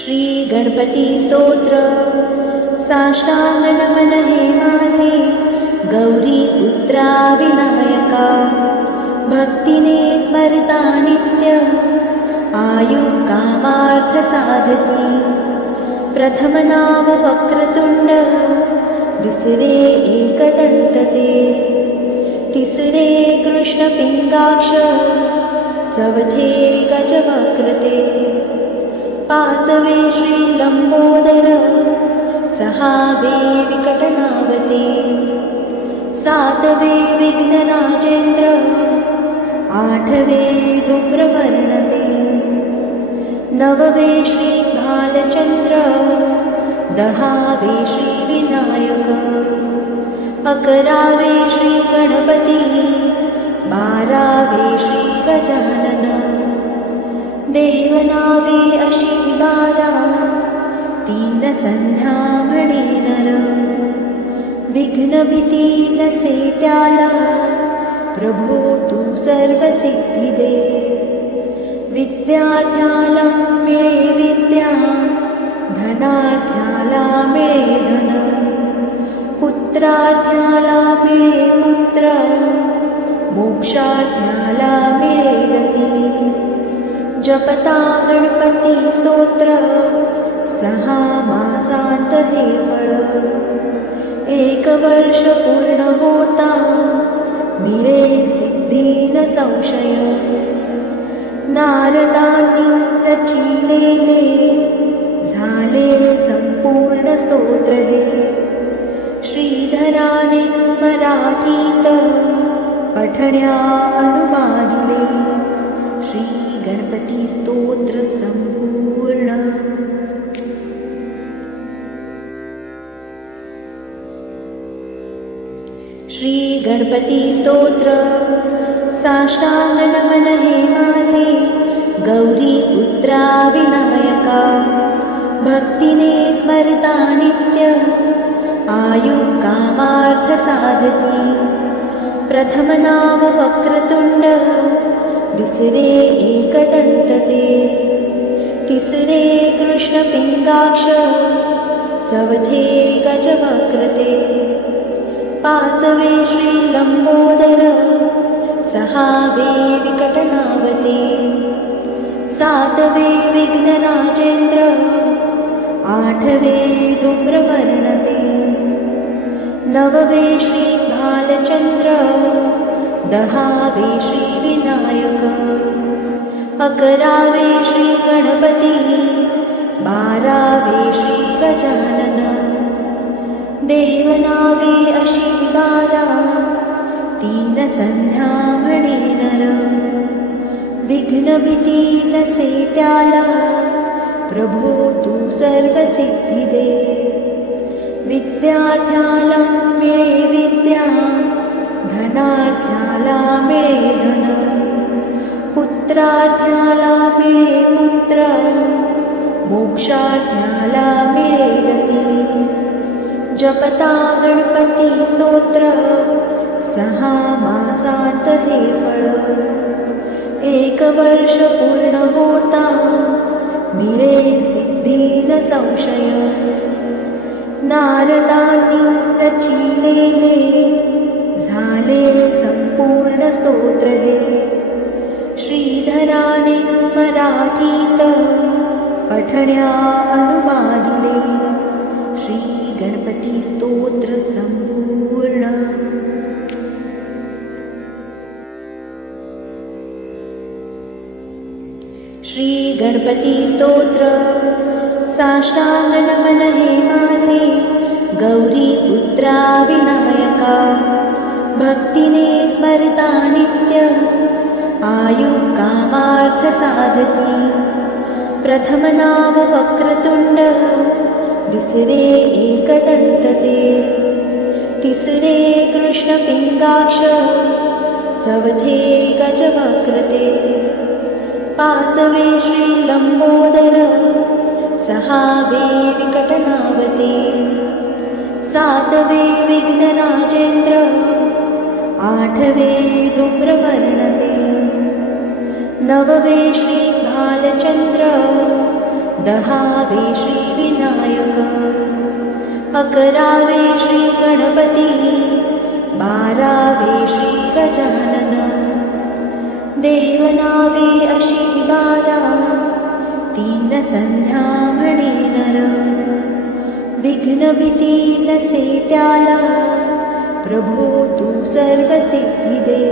श्रीगणपतिस्तोत्र साष्टाङ्गनमन हे माझे गौरीपुत्रा विनायका। भक्तिने स्मरता नित्य आयुकामार्थसाधति प्रथमनाम वक्रतुण्ड दुसरे एकदन्तते। तिसरे कृष्णपिङ्गाक्ष चवथे गजवक्रते पाचवे श्रीलम्बोदर सहावे विकटनावते सातवे विघ्नराजेन्द्र आठवे धूम्रवर्णते नववे श्रीबालचन्द्र दहावे श्रीविनायक अकरावे श्रीगणपति बारावे श्रीगजानन देवनावे अशीबारा तीनसन्ध्यामणे नर। विघ्नभितीनसे त्याला प्रभो तू सर्वसिद्धिदे। विद्यार्थ्याला मिळे विद्या धनार्थ्याला मिळे धन। पुत्रार्थ्याला मिळे पुत्र मोक्षार्थ्याला मिळे जपता गणपती स्तोत्र सहा मासांत हे फळ. एक वर्ष पूर्ण होता मिळे सिद्धी न संशय. नारदानी रचिलेले झाले संपूर्ण स्तोत्र हे. श्रीधराने मराठीत पठण्या अनुवादिले. श्री गणपतिस्तोत्र सम्पूर्ण श्रीगणपतिस्तोत्र साष्टाङ्गनमन हे माझे गौरीपुत्रा विनायका भक्तिने स्मरता नित्य आयुकामार्थसाधति प्रथमनाम वक्रतुण्ड दुसरे एकदन्तते। तिसरे कृष्णपिङ्गाक्ष चवथे गजवक्रते पाचवे श्रीलम्बोदर सहावे विकटनावते। सातवे विघ्नराजेन्द्र आठवे धूम्रवर्णते नववे श्रीबालचन्द्र दहावे श्रीविनायक अकरावे श्रीगणपति बारावे श्रीगजानन देवनावे अशीबारा तीनसन्ध्यामणे नर विघ्नभितीनसे त्याला प्रभो तू सर्वसिद्धिदे। विद्यार्थ्याला मिळे विद्या धनार्थ्याला मिळे धन. पुत्रार्थ्याला मिळे पुत्र. मोक्षाध्याला मिळे गती. जपता गणपती स्तोत्र. सहा मासात हे फळ. एक वर्ष पूर्ण होता. मिळे सिद्धीन संशय. नारदानी रचिलेले श्रीधराने मराठीत पठण्या अनुवादिले श्री गणपती स्तोत्र संपूर्ण श्री गणपती स्तोत्र साष्टाङ्गनमन हे स्मरता नित्य आयुकामार्थसाधति प्रथमनाम वक्रतुण्ड। दुसरे एकदन्तते। तिसरे कृष्णपिङ्गाक्ष। चवथे गजवक्रते। पाचवे श्रीलम्बोदर सहावे विकटनावते। सातवे विघ्नराजेन्द्र आठवे धूम्रवर्णते नववे श्रीबालचन्द्र दहावे श्रीविनायक अकरावे श्रीगणपती बारावे श्रीगजानन। देवनावे अशी बारा तीन संध्या म्हणे नर। विघ्नभीती नसे त्याला प्रभो तू सर्व सिद्धी दे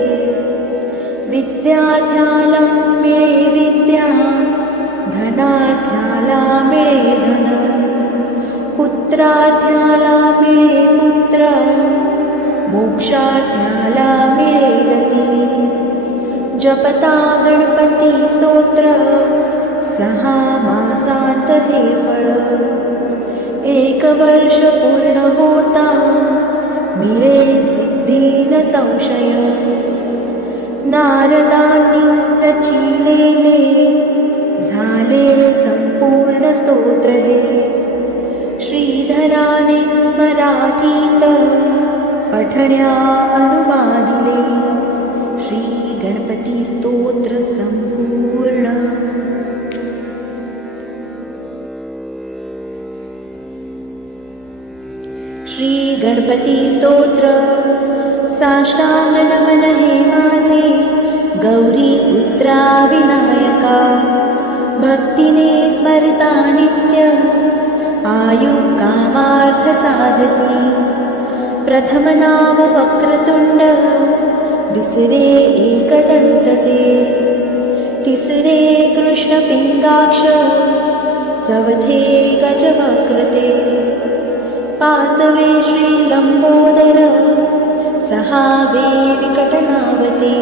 विद्यार्थ्याला मिळे विद्या धनार्थ्याला मिळे धन। पुत्रार्थ्याला मिळे पुत्र मोक्षार्थ्याला मिळे गती। जपता गणपती स्तोत्र सहा मासांत हे फळ। एक वर्ष पूर्ण होता मिळे सिद्धी न संशय। नारदांनी रचिलेले झाले संपूर्ण स्तोत्र हे श्रीधराने मराठीत पठण्या अनुवादिले श्री गणपती स्तोत्र संपूर्ण श्री गणपती स्तोत्र। साष्टांग नमन हे माझे गौरी पुत्रा विनायका। भक्तीने स्मरिता नित्य आयु कामार्थ साधती। प्रथम नाव वक्रतुंड दुसरे एकदंतते तिसरे कृष्ण पिंगाक्ष चौथे गजवक्रते पाचवे श्रीलंबोदर सहावे विकटनावते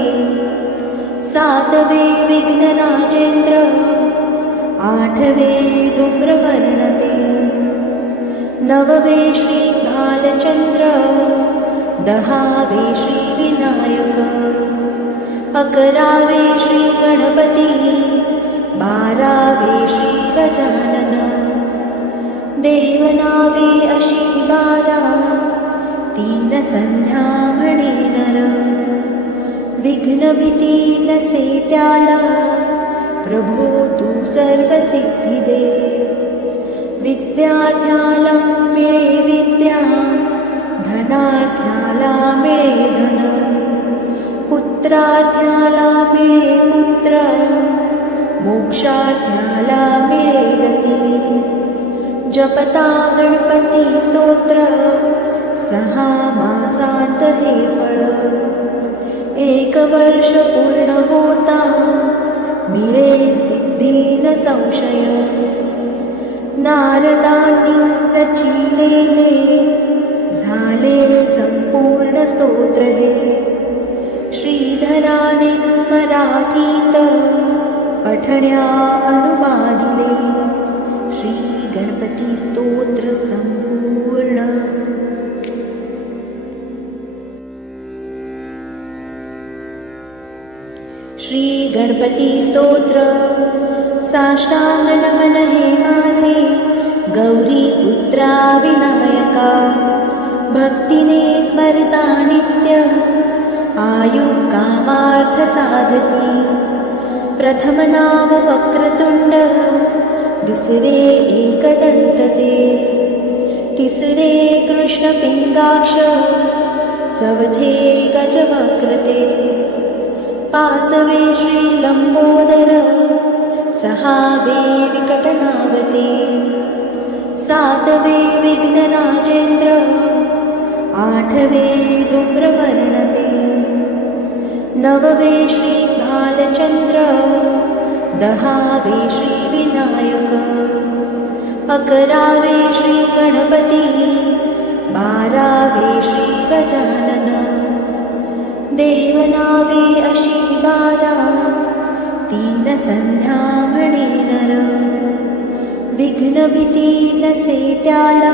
सातवे विघ्नराजेन्द्र आठवे धूम्रवर्णते नववे श्रीबालचन्द्र दहावे श्रीविनायक अकरावे श्रीगणपती बारावे श्रीगजानन देवनावे अशी बारा तीन संध्या म्हणे नर। विघ्नभीती नसे त्याला प्रभो तू सर्व सिद्धी दे विद्यार्थ्याला मिळे विद्या धनार्थ्याला मिळे धन। पुत्रार्थ्याला मिळे पुत्र मोक्षार्थ्याला मिळे गती जपता गणपती स्तोत्र सहा मासात हे फळ. एक वर्ष पूर्ण होता मिळे सिद्धी न संशय. नारदांनी रचिलेले झाले संपूर्ण स्तोत्र हे. श्रीधराने मराठीत पठण्या अनुवादिले. श्री गणपती स्तोत्र संपूर्ण। श्री गणपती स्तोत्र साष्टांग नमन हे माझे गौरी पुत्रा विनायका भक्तीने स्मरिता नित्य आयु कामार्थ साधती। प्रथम नाव वक्रतुंड दुसरे एकदंतते तिसरे कृष्ण पिंगाक्ष चौथे गजवक्रते पाचवे श्रीलंबोदर सहावे विकटनावते। सातवे विघ्नराजेन्द्र आठवे धूम्रवर्णते। नववे श्रीबालचन्द्र दहावे श्रीविनायक अकरावे श्रीगणपती बारावे श्रीगजानन देवनावे अशी बारा तीन संध्या म्हणे नर। विघ्नभीती नसे त्याला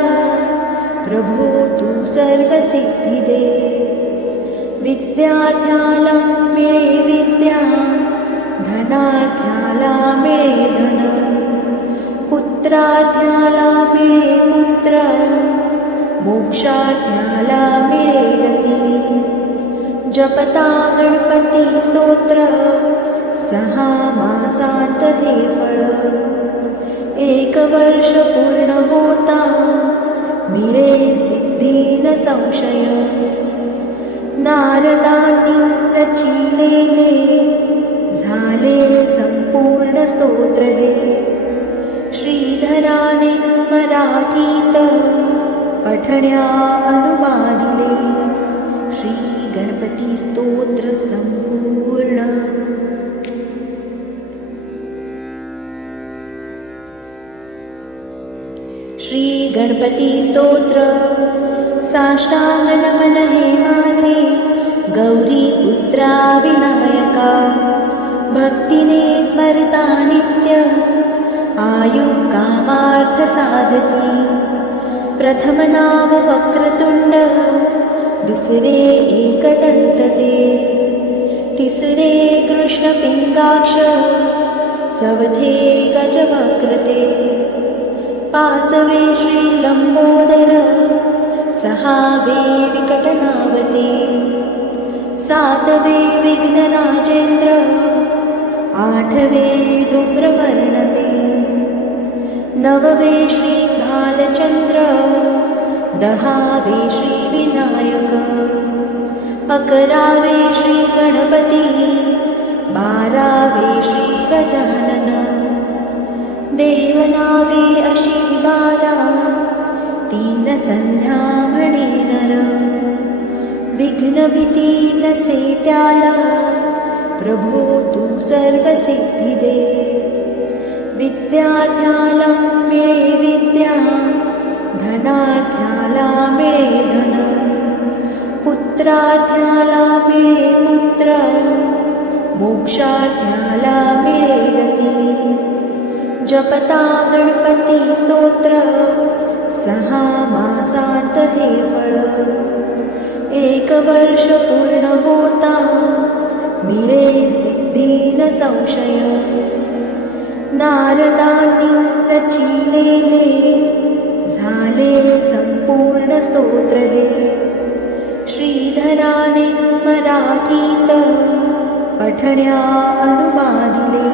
प्रभो तू सर्व सिद्धी दे विद्यार्थ्याला मिळे विद्या धनार्थ्याला मिळे धन पुत्रार्थ्याला मिळे पुत्र मोक्षार्थ्याला मिळे गती जपता सहा मासात हे फळ। एक वर्ष पूर्ण होता मिळे सिद्धी न संशय। नारदांनी रचिलेले झाले संपूर्ण स्तोत्र हे श्रीधराने मराठीत पठण्या अनुवादिले श्री गणपती स्तोत्र संपूर्ण। श्री गणपती स्तोत्र साष्टांगनमन हे माझे। गौरी पुत्रा विनायका भक्तीने स्मरता नित्य आयु कामार्थ साधती प्रथम नाव वक्रतुंड दुसरे एकदन्तते तिसरे कृष्णपिङ्गाक्ष चौथे गजवक्रते। पाचवे श्रीलम्बोदर सहावे विकटनावते। सातवे विघ्नराजेन्द्र आठवे धूम्रवर्णते नववे श्रीभालचन्द्र दहावे श्रीविनायक अकरावे श्रीगणपती बारावे श्रीगजानन देवनावे अशी बारा तीन संध्या म्हणे नर विघ्नभीती नसे त्याला प्रभो तू सर्व सिद्धी दे विद्यार्थ्याला मिळे विद्या धनार्थ्याला मिळे धन पुत्रार्थ्याला मिळे पुत्र मोक्षार्थ्याला मिळे गती. जपता सहा मासात हे फळ. एक वर्ष पूर्ण होता मिळे सिद्धी न संशय नारदांनी रचिलेले झाले संपूर्ण स्तोत्र हे श्रीधराने मराठीत पठण्या अनुवादिले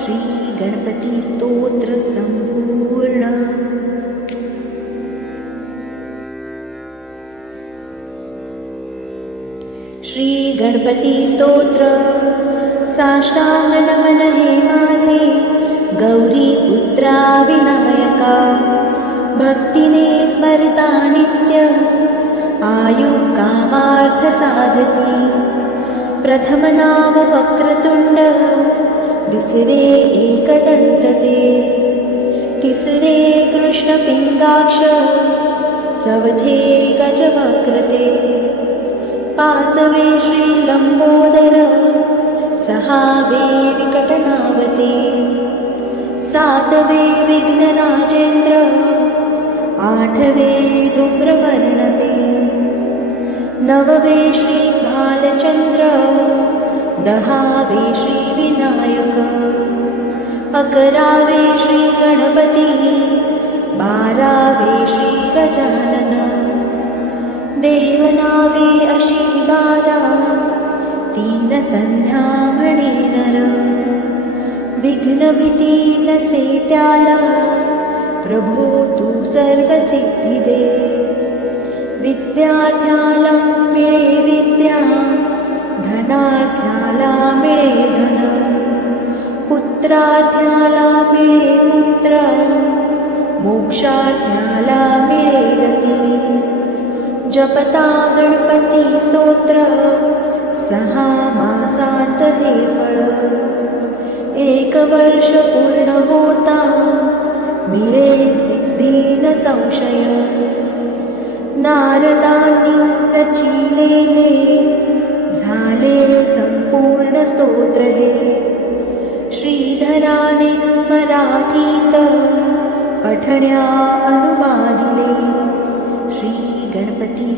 श्री गणपती स्तोत्र संपूर्ण। श्री गणपती स्तोत्र साष्टांगनमन हे माझे गौरी पुत्रा विनायका। भक्तीने स्मरता नित्य आयु कामार्थ साधती। प्रथम नाव वक्रतुंड दुसरे एकदंतते तिसरे कृष्णपिंगाक्ष चौथे गजवक्रते। पाचवे श्रीलम्बोदर सहावे विकटनावते सातवे विघ्नराजेन्द्र आठवे धूम्रवर्णते नववे श्रीभालचन्द्र दहावे श्रीविनायक अकरावे श्रीगणपती बारावे श्रीगजानन देवनावे अशी बारा तीन संध्या म्हणे नर त्याला प्रभो तू सर्व सिद्धी दे विद्यार्थ्याला मिळे विद्या धनार्थ्याला मिळे धन। पुत्रार्थ्याला मिळे पुत्र मोक्षार्थ्याला मिळे गती। जपता गणपती स्तोत्र सहा मासात हे फळ। एक वर्ष पूर्ण होता मिळे सिद्धी न संशय। नारदांनी रचिलेले झाले संपूर्ण स्तोत्र हे। श्रीधराने मराठीत पठण्या अनुवादिले। श्री गणपती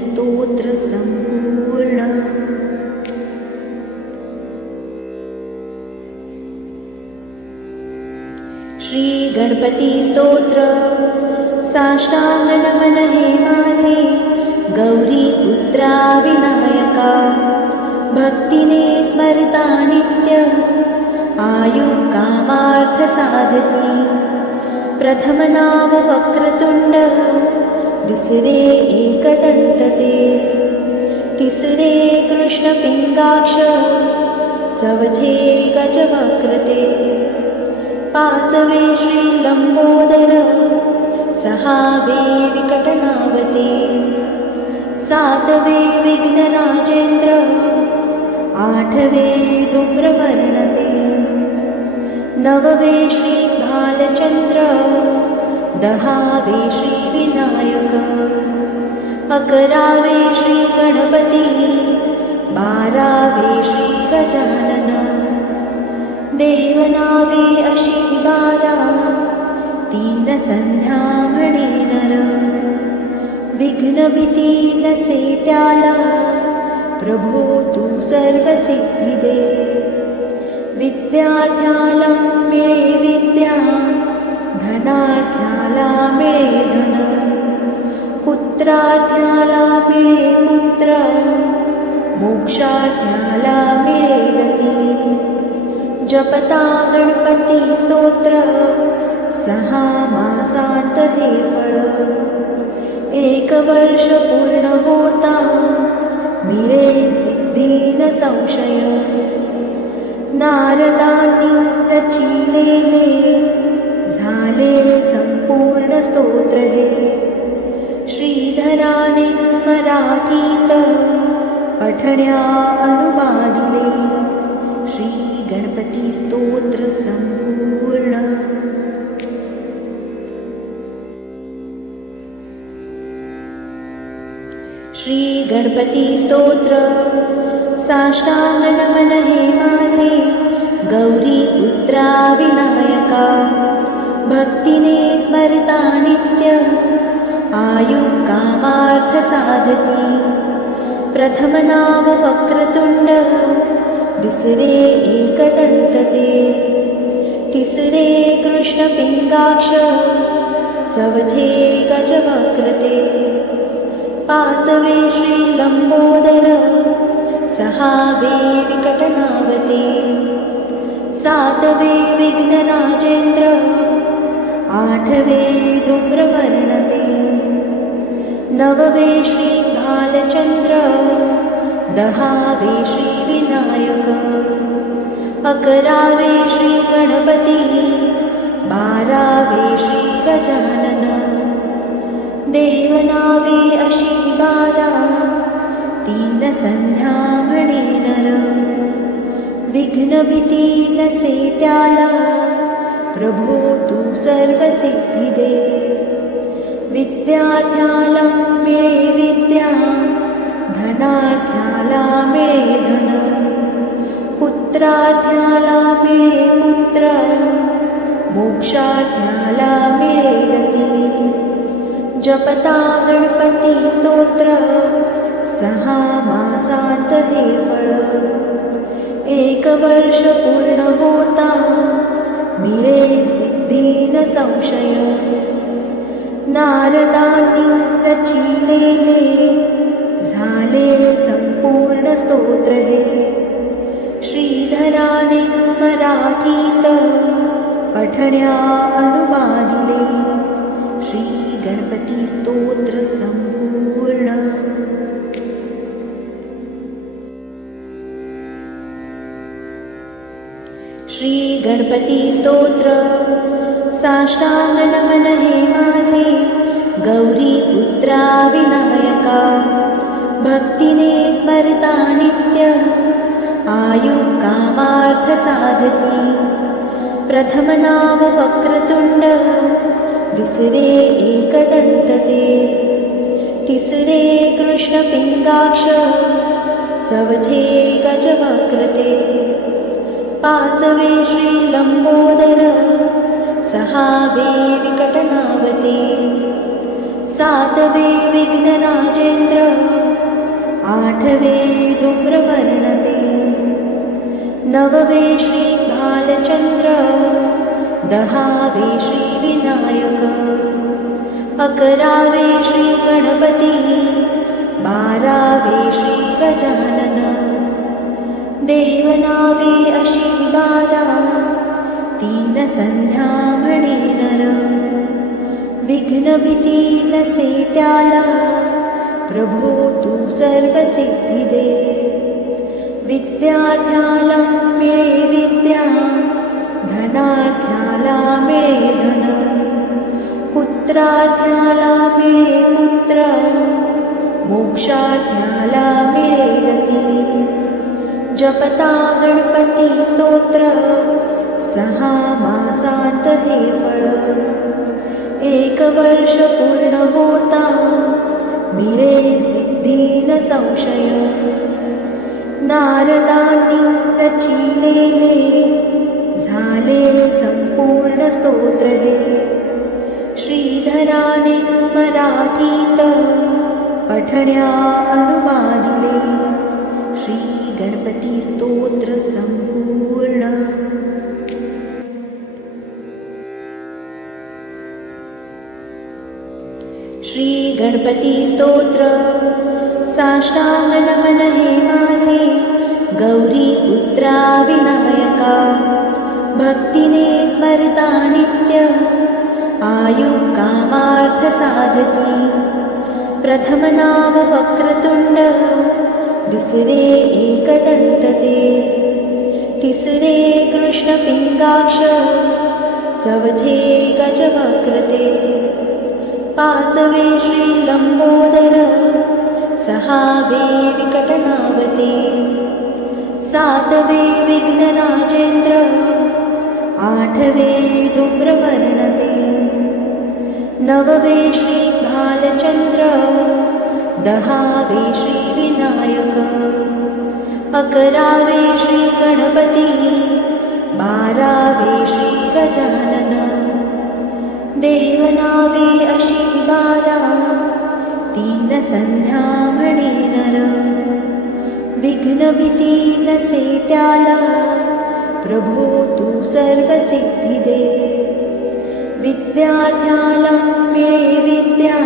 स्तोत्र संपूर्ण श्री गणपती स्तोत्र। साष्टांगनमन हे माझे गौरी पुत्रा विनायका। भक्तीने स्मरता नित्य आयु कामार्थ साधती। प्रथमनाम वक्रतुण्ड दुसरे एकदन्तते। तिसरे कृष्णपिङ्गाक्ष चौथे गजवक्रते पाचवे श्रीलम्बोदर सहावे विकटनावते सातवे विघ्नराजेन्द्र आठवे धूम्रवर्णते नववे श्रीबालचन्द्र दहावे श्रीविनायक अकरावे श्रीगणपती बारावे श्रीगजानन देवनावे अशी बारा तीन संध्या म्हणे नर। विघ्नभीती नसे त्याला प्रभो तू सर्वसिद्धी दे विद्यार्थ्याला मिळे विद्या धनार्थ्याला मिळे धन। पुत्रार्थ्याला मिळे पुत्र मोक्षार्थ्याला मिळे गती जपता गणपती स्तोत्र सहा मासात हे फळ. एक वर्ष पूर्ण होता मिळे सिद्धी न संशय. नारदानी रचिलेले झाले संपूर्ण स्तोत्र हे. श्रीधराने मराठीत पठण्या अनुवादिले श्री गणपती स्तोत्र संपूर्ण श्री गणपती स्तोत्र साष्टांगनमन हे माझे गौरी पुत्रा विनायका भक्तिने स्मरता नित्य आयु कामार्थ साधती प्रथम नाम वक्रतुण्ड दुसरे एकदन्तते तिसरे कृष्णपिङ्गाक्ष चौथे गजवक्रते पाचवे श्रीलम्बोदर सहावे विकटनावते सातवे विघ्नराजेन्द्र आठवे धूम्रवर्णते नववे श्रीबालचन्द्र दहावे श्रीविनायक अकरावे श्रीगणपती बारावे श्रीगजानन। देवनावे अशी बारा तीन संध्या म्हणे नर। विघ्नभीती नसे त्याला प्रभो तू सर्वसिद्धी दे विद्यार्थ्याला मिळे विद्या धनार्थ्याला मिळे धन पुत्रार्थ्याला मिळे पुत्र मोक्षार्थ्याला मिळे गती। जपता सहा मासात हे फळ। एक वर्ष पूर्ण होता मिळे सिद्धी न संशय। नारदानी रचिलेले झाले संपूर्ण स्तोत्र हे श्रीधराने मराठीत पठण्या अनुवादिले श्री गणपती स्तोत्र संपूर्ण. श्री गणपती स्तोत्र साष्टांगनमन हे माझे गौरी पुत्रा विनायका भक्तिने स्मरता नित्य आयु कामार्थ साधती प्रथम नाम वक्रतुण्ड दुसरे एकदन्तते। तिसरे कृष्णपिङ्गाक्ष चौथे गजवक्रते। पाचवे श्रीलम्बोदर सहावे विकटनावते। सातवे विघ्नराजेन्द्र आठवे धूम्रवर्णते नववे श्रीबालचन्द्र दहावे श्रीविनायक अकरावे श्रीगणपती बारावे श्रीगजानन देवनावे अशी बारा तीन संध्या म्हणे नर विघ्नभीती नसे त्याला प्रभो तू सर्वसिद्धी दे विद्यार्थ्याला मिळे विद्या धनार्थ्याला मिळे धन पुत्रार्थ्याला मिळे पुत्र मोक्षार्थ्याला मिळे गती. जपता गणपती स्तोत्र सहा मासांत हे फळ. एक वर्ष पूर्ण होता मिळे सिद्धी न संशय नारदांनी झाले संपूर्ण स्तोत्र हे श्रीधराने मराठीत पठण्या अनुवादिले श्री गणपती स्तोत्र संपूर्ण। श्री गणपती स्तोत्र साष्टांग नमन हे माझे गौरी पुत्रा विनायका। भक्तीने स्मरता नित्य आयु कामार्थ साधती प्रथम नाव वक्रतुंड दुसरे एकदंत ते तिसरे कृष्ण पिंगाक्ष चौथे गजवक्रते। पाचवे श्री लंबोदर सहावे विकटनावते सातवे विघ्नराजेंद्र आठवे धूम्रवर्णते नववे श्री भालचंद्र दहावे श्री विनायक। अकरावे श्री गणपती बारावे श्री गजानन। देवनावे अशी बारा म्हणे नर। विघ्नभीती त्याला प्रभो तू सर्वसिद्धी दे विद्यार्थ्याला मिळे विद्या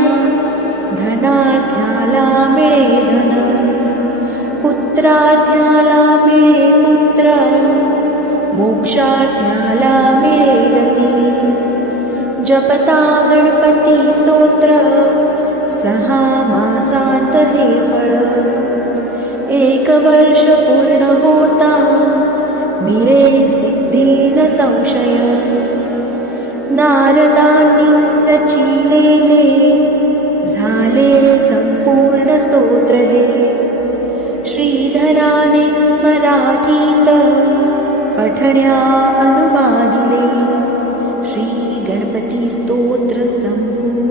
धनार्थ्याला मिळे धन। पुत्रार्थ्याला मिळे पुत्र मोक्षार्थ्याला मिळे गती। जपता गणपती स्तोत्र सहा मासांत हे फळ। एक वर्ष पूर्ण होता मिळे सिद्धी न संशय। नारदांनी रचिलेले झाले संपूर्ण स्तोत्र हे श्रीधराने मराठीत पठण्या अनुवादिले श्री गणपती स्तोत्र संपूर्ण